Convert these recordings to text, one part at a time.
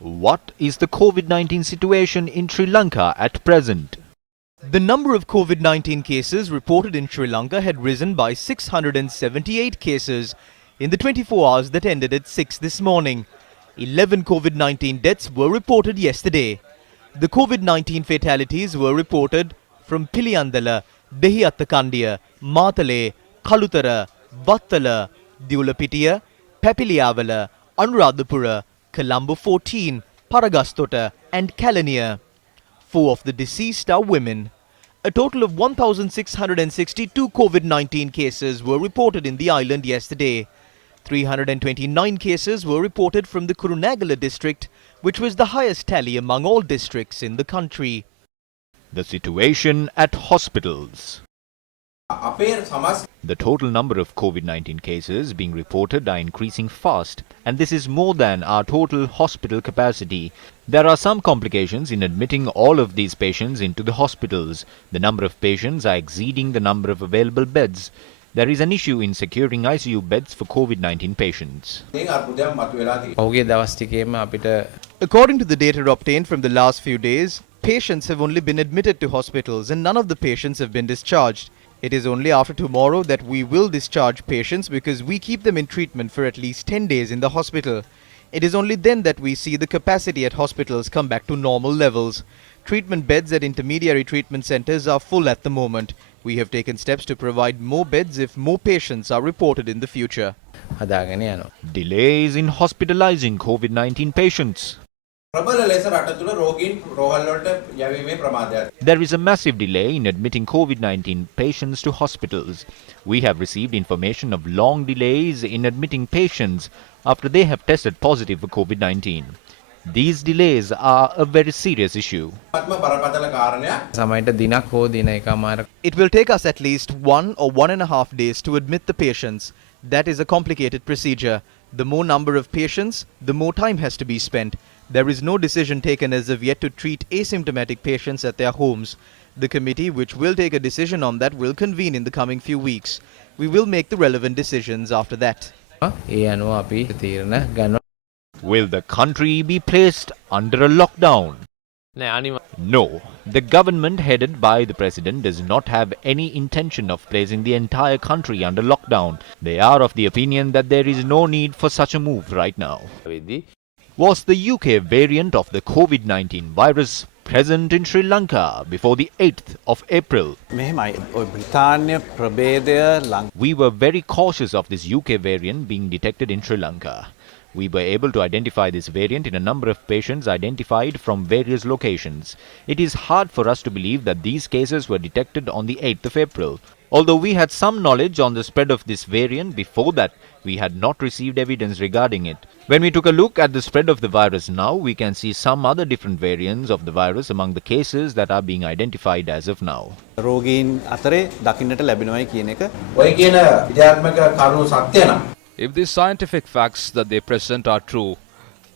What is the COVID-19 situation in Sri Lanka at present? The number of COVID-19 cases reported in Sri Lanka had risen by 678 cases in the 24 hours that ended at 6 this morning. 11 COVID-19 deaths were reported yesterday. The COVID-19 fatalities were reported from Piliyandala, Dehiyattakandiya, Matale, Kalutara, Vattala, Diulapitiya, Papiliyavala, Anuradhapura, Colombo 14, Paragastota and Kalaniya. 4 of the deceased are women. A total of 1,662 COVID-19 cases were reported in the island yesterday. 329 cases were reported from the Kurunegala district, which was the highest tally among all districts in the country. The situation at hospitals. The total number of COVID-19 cases being reported are increasing fast, and this is more than our total hospital capacity. There are some complications in admitting all of these patients into the hospitals. The number of patients are exceeding the number of available beds. There is an issue in securing ICU beds for COVID-19 patients. According to the data obtained from the last few days, patients have only been admitted to hospitals and none of the patients have been discharged. It is only after tomorrow that we will discharge patients because we keep them in treatment for at least 10 days in the hospital. It is only then that we see the capacity at hospitals come back to normal levels. Treatment beds at intermediary treatment centers are full at the moment. We have taken steps to provide more beds if more patients are reported in the future. Delays in hospitalizing COVID-19 patients. There is a massive delay in admitting COVID-19 patients to hospitals. We have received information of long delays in admitting patients after they have tested positive for COVID-19. These delays are a very serious issue. It will take us at least 1 or 1.5 days to admit the patients. That is a complicated procedure. The more number of patients, the more time has to be spent. There is no decision taken as of yet to treat asymptomatic patients at their homes. The committee, which will take a decision on that, will convene in the coming few weeks. We will make the relevant decisions after that. Will the country be placed under a lockdown? No. The government headed by the president does not have any intention of placing the entire country under lockdown. They are of the opinion that there is no need for such a move right now. Was the UK variant of the COVID-19 virus present in Sri Lanka before the 8th of April? We were very cautious of this UK variant being detected in Sri Lanka. We were able to identify this variant in a number of patients identified from various locations. It is hard for us to believe that these cases were detected on the 8th of April. Although we had some knowledge on the spread of this variant before that, we had not received evidence regarding it. When we took a look at the spread of the virus now, we can see some other different variants of the virus among the cases that are being identified as of now. If these scientific facts that they present are true,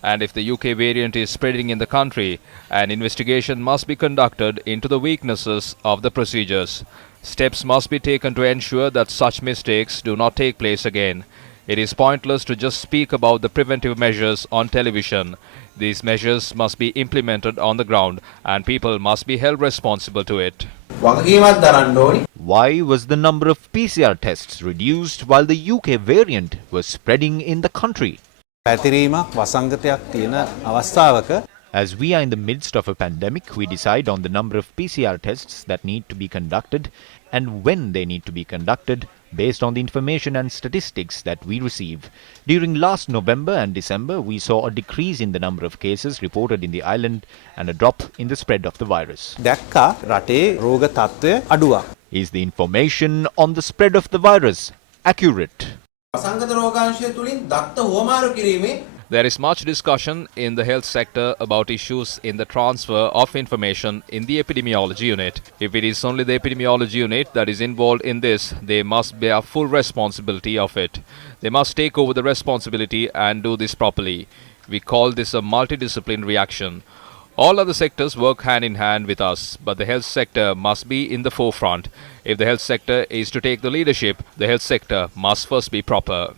and if the UK variant is spreading in the country, an investigation must be conducted into the weaknesses of the procedures. Steps must be taken to ensure that such mistakes do not take place again. It is pointless to just speak about the preventive measures on television. These measures must be implemented on the ground, and people must be held responsible to it. Why was the number of PCR tests reduced while the UK variant was spreading in the country? As we are in the midst of a pandemic, we decide on the number of PCR tests that need to be conducted and when they need to be conducted based on the information and statistics that we receive. During last November and December, we saw a decrease in the number of cases reported in the island and a drop in the spread of the virus. Is the information on the spread of the virus accurate? There is much discussion in the health sector about issues in the transfer of information in the epidemiology unit. If it is only the epidemiology unit that is involved in this, they must bear full responsibility of it. They must take over the responsibility and do this properly. We call this a multidisciplinary reaction. All other sectors work hand in hand with us, but the health sector must be in the forefront. If the health sector is to take the leadership, the health sector must first be proper.